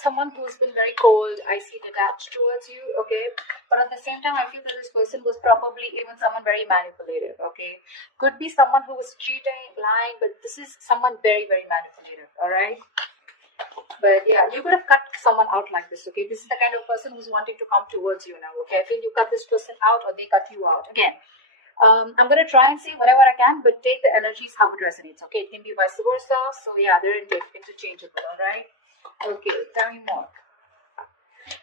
someone who's been very cold, icy, detached towards you, okay? But at the same time, I feel that this person was probably even someone very manipulative, okay? Could be someone who was cheating, lying, but this is someone very, very manipulative, all right? But yeah, you could have cut someone out like this, okay? This is the kind of person who's wanting to come towards you now, okay? I feel you cut this person out or they cut you out. Again, I'm going to try and say whatever I can, but take the energies how it resonates, okay? It can be vice versa. So yeah, they're interchangeable, all right? Okay, tell me more.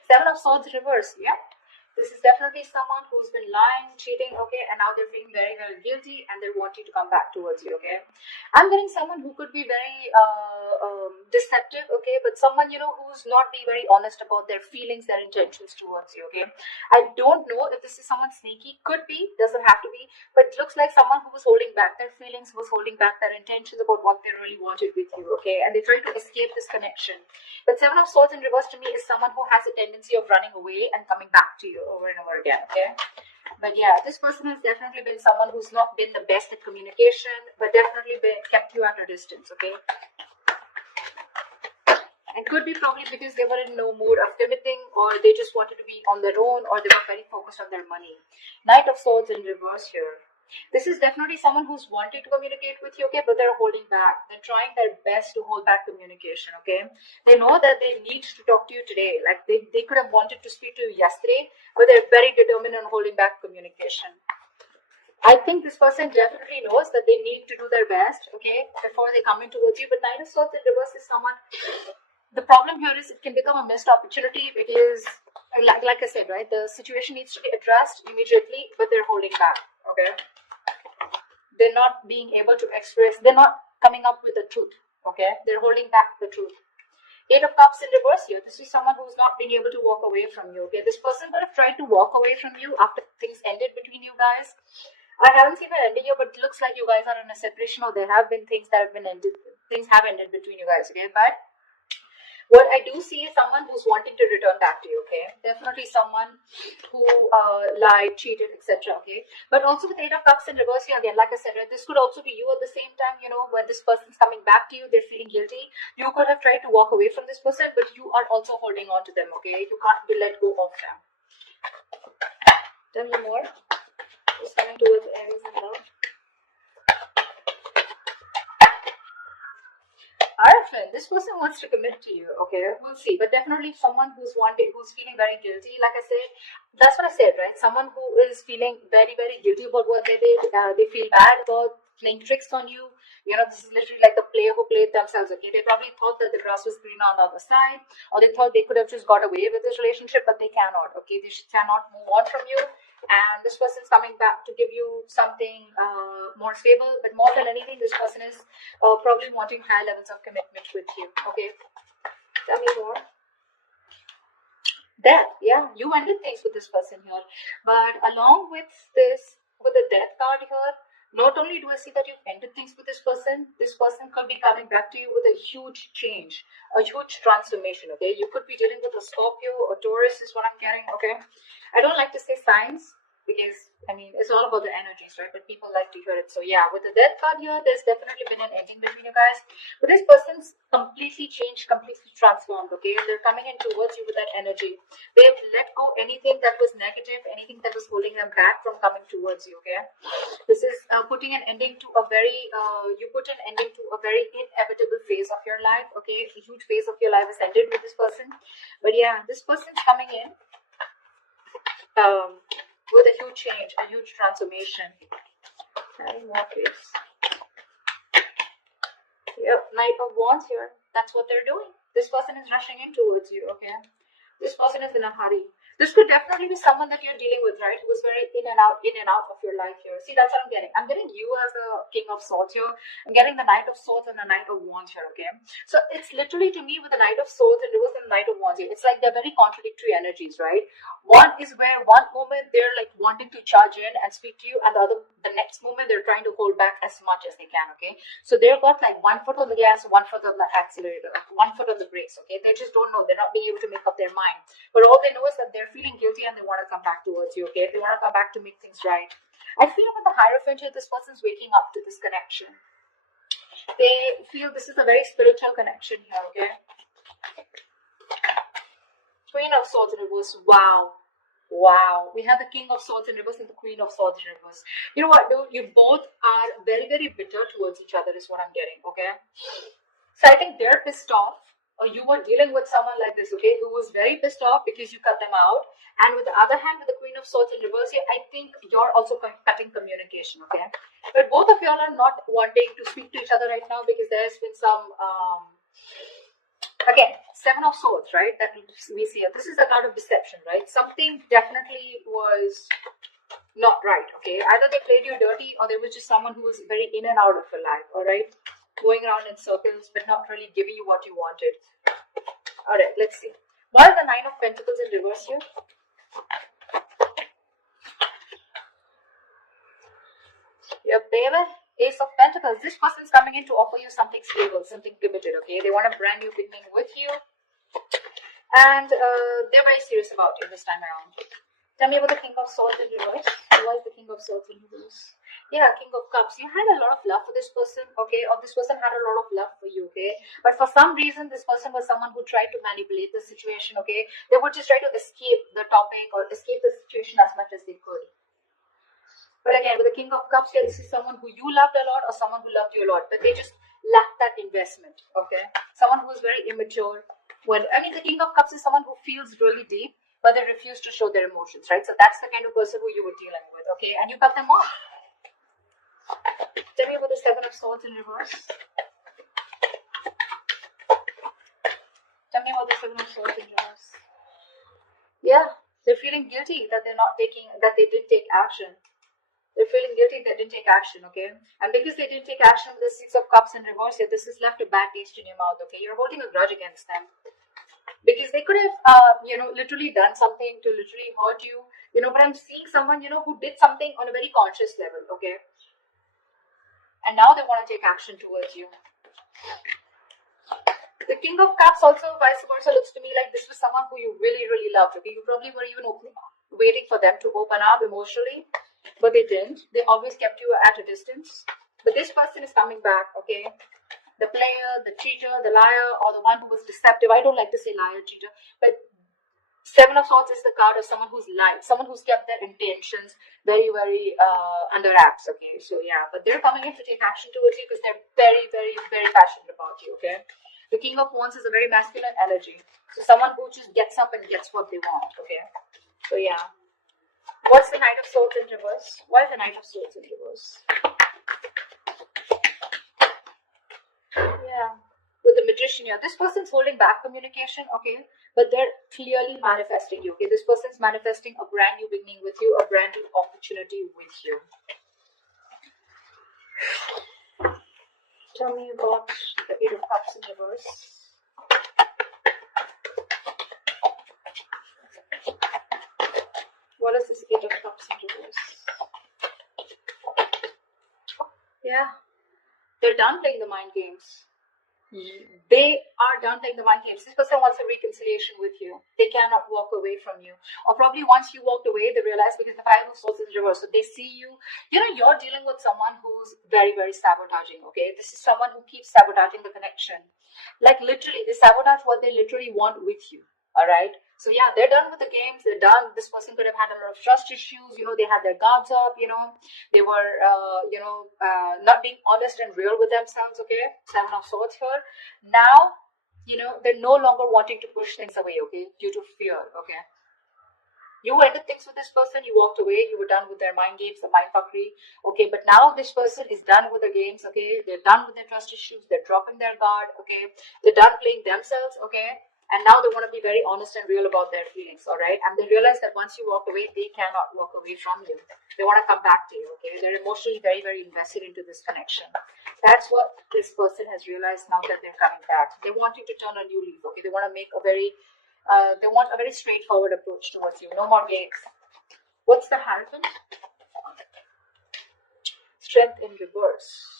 Seven of Swords reverse, yeah. This is definitely someone who's been lying, cheating, okay, and now they're feeling very, very guilty and they're wanting to come back towards you, okay. I'm getting someone who could be very deceptive, okay, but someone, you know, who's not being very honest about their feelings, their intentions towards you, okay. I don't know if this is someone sneaky, could be, doesn't have to be, but it looks like someone who was holding back their feelings, was holding back their intentions about what they really wanted with you, okay, and they try to escape this connection. But Seven of Swords in reverse to me is someone who has a tendency of running away and coming back to you over and over again, okay? But yeah, this person has definitely been someone who's not been the best at communication, but definitely kept you at a distance, okay? And could be probably because they were in no mood of committing, or they just wanted to be on their own, or they were very focused on their money. Knight of Swords in reverse here. This is definitely someone who's wanting to communicate with you, okay, but they're holding back. They're trying their best to hold back communication, okay. They know that they need to talk to you today. Like they could have wanted to speak to you yesterday, but they're very determined on holding back communication. I think this person definitely knows that they need to do their best, okay, before they come in towards you. But Knight of Swords in reverse is someone. The problem here is it can become a missed opportunity because, like I said, right, the situation needs to be addressed immediately, but they're holding back, okay. They're not being able to express, they're not coming up with the truth, okay? They're holding back the truth. Eight of Cups in reverse here. This is someone who's not being able to walk away from you, okay? This person could have tried to walk away from you after things ended between you guys. I haven't seen an ending here, but it looks like you guys are in a separation, or there have been things that have been ended, things have ended between you guys, okay? But what I do see is someone who's wanting to return back to you, okay? Definitely someone who lied, cheated, etc., okay? But also with Eight of Cups in reverse here, again, like I said, right, this could also be you at the same time, you know, when this person's coming back to you, they're feeling guilty. You could have tried to walk away from this person, but you are also holding on to them, okay? You can't be let go of them. Tell me more. What's coming towards Aries and love? Alright, friend, this person wants to commit to you, okay? We'll see. But definitely someone who's feeling very guilty. Like I said, that's what I said, right? Someone who is feeling very, very guilty about what they did. They feel bad about playing tricks on you. You know, this is literally like the player who played themselves, okay? They probably thought that the grass was greener on the other side, or they thought they could have just got away with this relationship, but they cannot, okay? They cannot move on from you. And this person is coming back to give you something more stable, but more than anything, this person is probably wanting high levels of commitment with you, okay? Tell me more. Death, yeah, you ended things with this person here, but along with this, with the Death card here, not only do I see that you've ended things with this person could be coming back to you with a huge change, a huge transformation, okay? You could be dealing with a Scorpio or Taurus is what I'm getting, okay? I don't like to say signs because, I mean, it's all about the energies, right? But people like to hear it. So yeah, with the Death card here, there's definitely been an ending between you guys. But this person's completely changed, completely transformed, okay? And they're coming in towards you with that energy. They've let go anything that was negative, anything that was holding them back from coming towards you, okay? This is putting an ending to a very, you put an ending to a very inevitable phase of your life, okay? A huge phase of your life is ended with this person. But yeah, this person's coming in with a huge change, a huge transformation. And more please. Yep, Knight of Wands here. That's what they're doing. This person is rushing in towards you, okay? This person is in a hurry. This could definitely be someone that you're dealing with, right? Who's very in and out of your life here. See, that's what I'm getting. I'm getting you as a King of Swords here. I'm getting the Knight of Swords and the Knight of Wands here, okay? So it's literally to me with the Knight of Swords and reverse and the Knight of Wands here. It's like they're very contradictory energies, right? One is where one moment they're like wanting to charge in and speak to you, and the next moment they're trying to hold back as much as they can, okay? So they've got like 1 foot on the gas, 1 foot on the accelerator, 1 foot on the brakes, okay? They just don't know. They're not being able to make up their mind. But all they know is that they're feeling guilty and they want to come back towards you, okay? They want to come back to make things right. I feel with the Hierophant here, this person's waking up to this connection. They feel this is a very spiritual connection here, okay? Queen of Swords in reverse. Wow. Wow. We have the King of Swords in reverse and the Queen of Swords in reverse. You know what, dude? You both are very, very bitter towards each other is what I'm getting, okay? So I think they're pissed off, or you were dealing with someone like this, okay, who was very pissed off because you cut them out. And with the other hand, with the Queen of Swords in reverse here, I think you're also cutting communication, okay? But both of y'all are not wanting to speak to each other right now because there's been some... Again, Seven of Swords, right? That we see here. This is the card of deception, right? Something definitely was not right, okay? Either they played you dirty or there was just someone who was very in and out of your life, all right? Going around in circles but not really giving you what you wanted. All right, let's see. What are the Nine of Pentacles in reverse here? Yep, baby. Ace of Pentacles. This person is coming in to offer you something stable, something committed, okay? They want a brand new beginning with you. And they're very serious about you this time around. Tell me about the King of Swords in reverse. Why is the King of Swords in reverse? Yeah, King of Cups. You had a lot of love for this person, okay? Or this person had a lot of love for you, okay? But for some reason, this person was someone who tried to manipulate the situation, okay? They would just try to escape the topic or escape the situation as much as they could. But again, with the King of Cups here, this is someone who you loved a lot or someone who loved you a lot. But they just lacked that investment, okay? Someone who is very immature. The King of Cups is someone who feels really deep, but they refuse to show their emotions, right? So that's the kind of person who you were dealing with, okay? And you cut them off. Tell me about the Seven of Swords in reverse. Tell me about the Seven of Swords in reverse. Yeah, they're feeling guilty that they didn't take action. They're feeling guilty they didn't take action, okay? And because they didn't take action with the Six of Cups in reverse here, this has left a bad taste in your mouth, okay? You're holding a grudge against them. Because they could have, literally done something to literally hurt you, but I'm seeing someone, who did something on a very conscious level, okay? And now they want to take action towards you. The King of Cups also, vice versa, looks to me like this was someone who you really, really loved, okay? You probably were even waiting for them to open up emotionally. But they didn't. They always kept you at a distance. But this person is coming back, okay? The player, the cheater, the liar, or the one who was deceptive. I don't like to say liar, cheater. But Seven of Swords is the card of someone who's lied. Someone who's kept their intentions very, very under wraps, okay? So, yeah. But they're coming in to take action towards you because they're very, very, very passionate about you, okay? The King of Wands is a very masculine energy. So, someone who just gets up and gets what they want, okay? So, yeah. What's the Knight of Swords in reverse? Why is the Knight of Swords in reverse? Yeah. With the Magician here, this person's holding back communication, okay? But they're clearly manifesting you, okay? This person's manifesting a brand new beginning with you, a brand new opportunity with you. Tell me about the Eight of Cups in reverse. What is this Eight of Cups in reverse? Yeah. They're done playing the mind games. They are done playing the mind games. This person wants a reconciliation with you. They cannot walk away from you. Or probably once you walked away, they realize because the Five of Swords is reversed. So they see you. You're dealing with someone who's very, very sabotaging, okay? This is someone who keeps sabotaging the connection. Like literally, they sabotage what they literally want with you. All right. So yeah, they're done with the games. They're done. This person could have had a lot of trust issues. They had their guards up. They were, not being honest and real with themselves. Okay. Seven of Swords here. Now, they're no longer wanting to push things away. Okay, due to fear. Okay. You ended things with this person. You walked away. You were done with their mind games, the mind fuckery. Okay, but now this person is done with the games. Okay, they're done with their trust issues. They're dropping their guard. Okay, they're done playing themselves. Okay. And now they want to be very honest and real about their feelings, all right? And they realize that once you walk away, they cannot walk away from you. They want to come back to you, okay? They're emotionally very, very invested into this connection. That's what this person has realized now that they're coming back. They want you to turn a new leaf, okay? They want to make they want a very straightforward approach towards you. No more games. What's the Hierophant? Strength in reverse.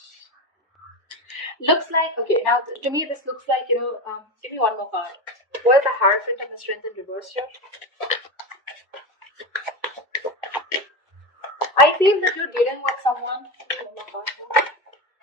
Looks like, okay, now to me this looks like, give me one more card. What is the Hierophant and the Strength in reverse here? I feel that you're dealing with someone. Give me one more card.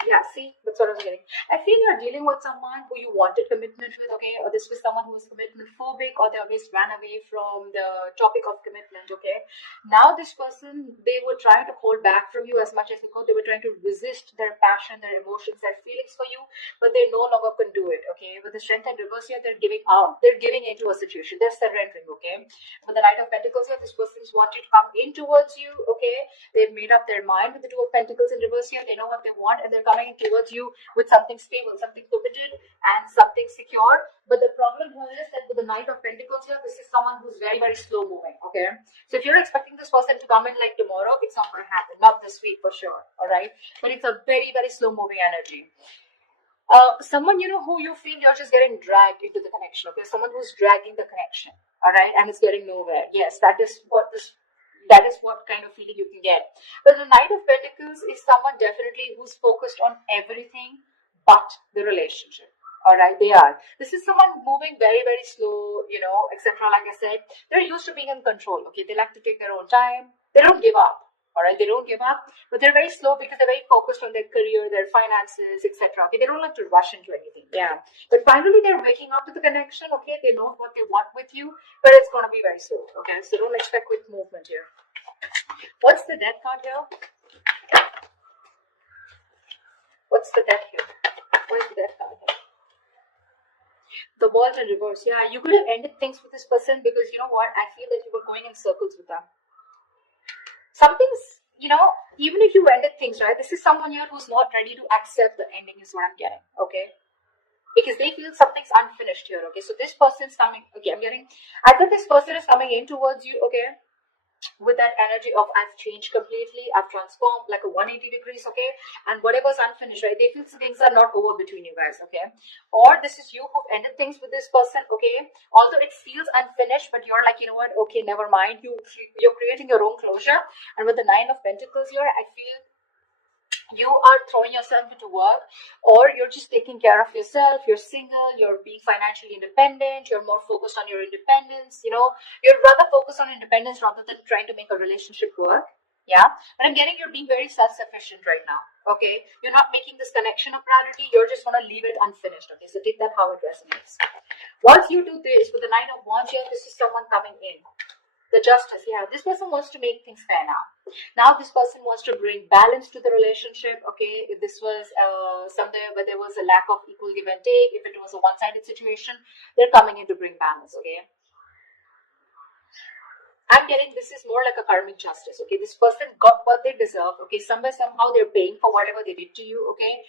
Yeah, see, that's what I was getting. I feel you're dealing with someone who you wanted commitment with, okay? Or this was someone who was commitment phobic, or they always ran away from the topic of commitment, okay? Now, this person, they were trying to hold back from you as much as they could. They were trying to resist their passion, their emotions, their feelings for you, but they no longer can do it, okay? With the strength and reverse here, they're giving out, they're giving into a situation, they're surrendering, okay? With the Knight of Pentacles here, this person's wanting to come in towards you, okay? They've made up their mind with the Two of Pentacles in reverse here. They know what they want, and they're coming towards you with something stable, something committed, and something secure. But the problem here is that with the Knight of Pentacles here, this is someone who's very, very slow moving, okay? So if you're expecting this person to come in like tomorrow, it's not going to happen. Not this week for sure, all right? But it's a very, very slow moving energy. Someone, you know, who you feel you're just getting dragged into the connection, okay? Someone who's dragging the connection, all right? And it's getting nowhere. Yes, that is what kind of feeling you can get. But the Knight of Pentacles is someone definitely who's focused on everything but the relationship. All right, they are. This is someone moving very, very slow, you know, etc. Like I said, they're used to being in control. Okay, they like to take their own time. They don't give up. All right, they don't give up, but they're very slow because they're very focused on their career, their finances, etc. Okay, they don't like to rush into anything. Yeah, but finally they're waking up to the connection. Okay, they know what they want with you, but it's going to be very slow. Okay, so don't expect quick movement here. What's the death card here? What's the death here? Where's the death card here? The World in reverse. Yeah, you could have ended things with this person because you know what? I feel that you were going in circles with them. Something's, you know, even if you ended things, right? This is someone here who's not ready to accept the ending, is what I'm getting. Okay. Because they feel something's unfinished here. Okay. So this person's coming. Okay, I think this person is coming in towards you. Okay, with that energy of I've changed completely, I've transformed like a 180 degrees, okay? And whatever's unfinished, right? They feel things are not over between you guys, okay? Or this is you who've ended things with this person, okay? Although it feels unfinished, but you're like, you know what? Okay, never mind. You're creating your own closure. And with the Nine of Pentacles here, I feel you are throwing yourself into work, or you're just taking care of yourself. You're single, you're being financially independent, you're more focused on your independence, you know, you'd rather focus on independence rather than trying to make a relationship work. Yeah, but I'm getting you're being very self-sufficient right now. Okay, you're not making this connection a priority, you're just going to leave it unfinished. Okay, so take that how it resonates. Once you do this with the Nine of Wands here, this is someone coming in. The Justice, yeah, this person wants to make things fair now. Now this person wants to bring balance to the relationship. Okay, if this was somewhere where there was a lack of equal give and take, if it was a one-sided situation, they're coming in to bring balance. Okay, I'm getting this is more like a karmic justice. Okay, this person got what they deserve. Okay, somewhere somehow they're paying for whatever they did to you. Okay,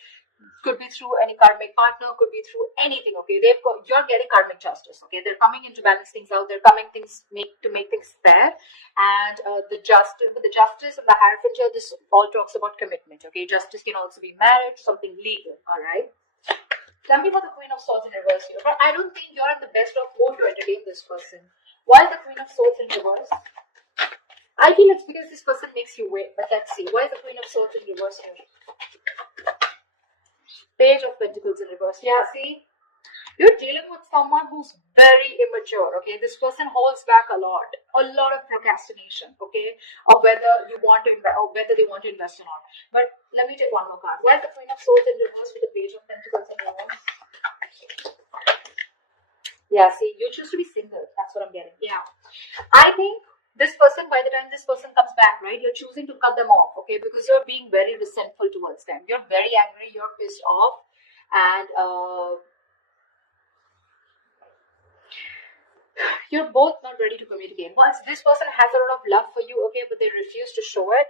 could be through any karmic partner, could be through anything. Okay, you're getting karmic justice. Okay, they're coming in to balance things out. They're coming to make things fair. And the justice, with the justice and the Hierophant here, this all talks about commitment. Okay, justice can also be marriage, something legal. All right. Tell me about the Queen of Swords in reverse here. But I don't think you're in the best of mood to entertain this person. Why is the Queen of Swords in reverse? I feel it's because this person makes you wait. But let's see. Why is the Queen of Swords in reverse here? Page of Pentacles in reverse. Yeah, see? You're dealing with someone who's very immature, okay? This person holds back a lot of procrastination, okay? Of whether you want to invest, or whether they want to invest or not. But let me take one more card. Why is the Queen of Swords in reverse with the Page of Pentacles in reverse? Yeah, see, you choose to be single. That's what I'm getting. Yeah. I think this person, by the time this person comes back, right, you're choosing to cut them off, okay? Because you're being very resentful towards them. You're very angry, you're pissed off, and you're both not ready to communicate. Once this person has a lot of love for you, okay, but they refuse to show it.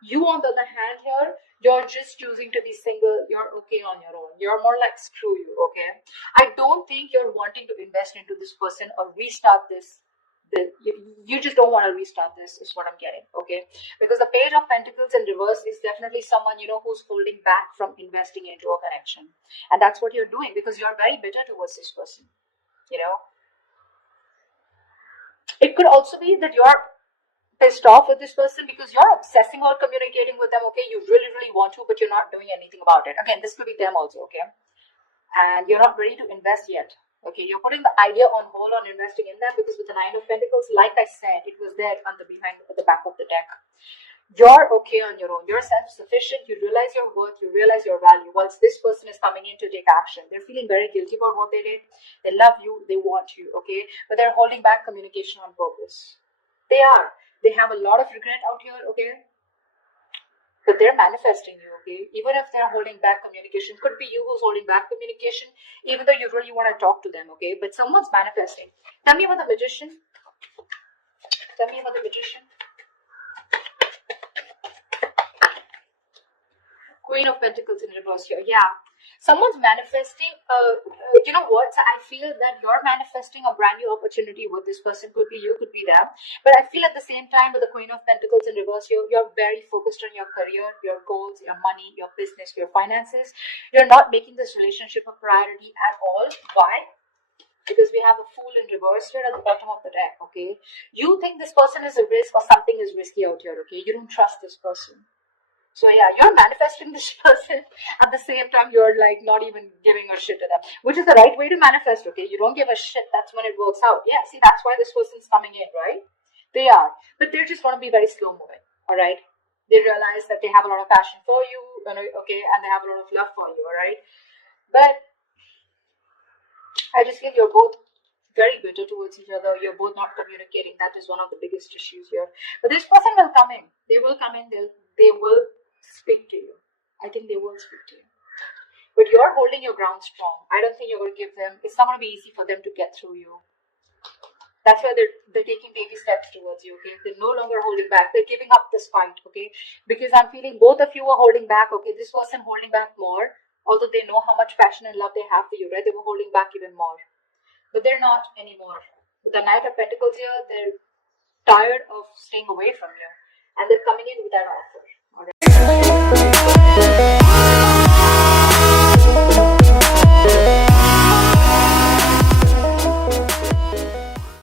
You, on the other hand, here, you're just choosing to be single. You're okay on your own. You're more like, screw you, okay? I don't think you're wanting to invest into this person or restart this. You just don't want to restart this, is what I'm getting, okay? Because the Page of Pentacles in reverse is definitely someone, you know, who's holding back from investing into a connection. And that's what you're doing because you're very bitter towards this person, you know? It could also be that you're pissed off with this person because you're obsessing or communicating with them, okay? You really, really want to, but you're not doing anything about it. Again, this could be them also, okay? And you're not ready to invest yet. Okay, you're putting the idea on hold on investing in that because with the Nine of Pentacles, like I said, it was there on the behind at the back of the deck. You're okay on your own. You're self-sufficient. You realize your worth. You realize your value. Once this person is coming in to take action, they're feeling very guilty about what they did. They love you. They want you. Okay, but they're holding back communication on purpose. They are. They have a lot of regret out here. Okay, but they're manifesting you. Okay, even if they're holding back communication, could be you who's holding back communication, even though you really want to talk to them. Okay, but someone's manifesting. Tell me about the magician. Tell me about the magician. Queen of Pentacles in reverse here. Yeah. Someone's manifesting, you know what? So I feel that you're manifesting a brand new opportunity with this person. Could be you, could be them. But I feel at the same time with the Queen of Pentacles in reverse, you're very focused on your career, your goals, your money, your business, your finances. You're not making this relationship a priority at all. Why? Because we have a Fool in reverse here at the bottom of the deck, okay? You think this person is a risk or something is risky out here, okay? You don't trust this person. So yeah, you're manifesting this person. At the same time, you're like not even giving a shit to them, which is the right way to manifest, okay? You don't give a shit. That's when it works out. Yeah, see, that's why this person's coming in, right? They are. But they're just going to be very slow moving, all right? They realize that they have a lot of passion for you, okay, and they have a lot of love for you, all right? But I just feel you're both very bitter towards each other. You're both not communicating. That is one of the biggest issues here. But this person will come in. They will come in. They will speak to you. I think they will speak to you. But you're holding your ground strong. I don't think you're going to give them. It's not going to be easy for them to get through you. That's why they're taking baby steps towards you, okay? They're no longer holding back. They're giving up this fight, okay? Because I'm feeling both of you are holding back, okay? This person holding back more. Although they know how much passion and love they have for you, right? They were holding back even more. But they're not anymore. With the Knight of Pentacles here, they're tired of staying away from you. And they're coming in with that offer.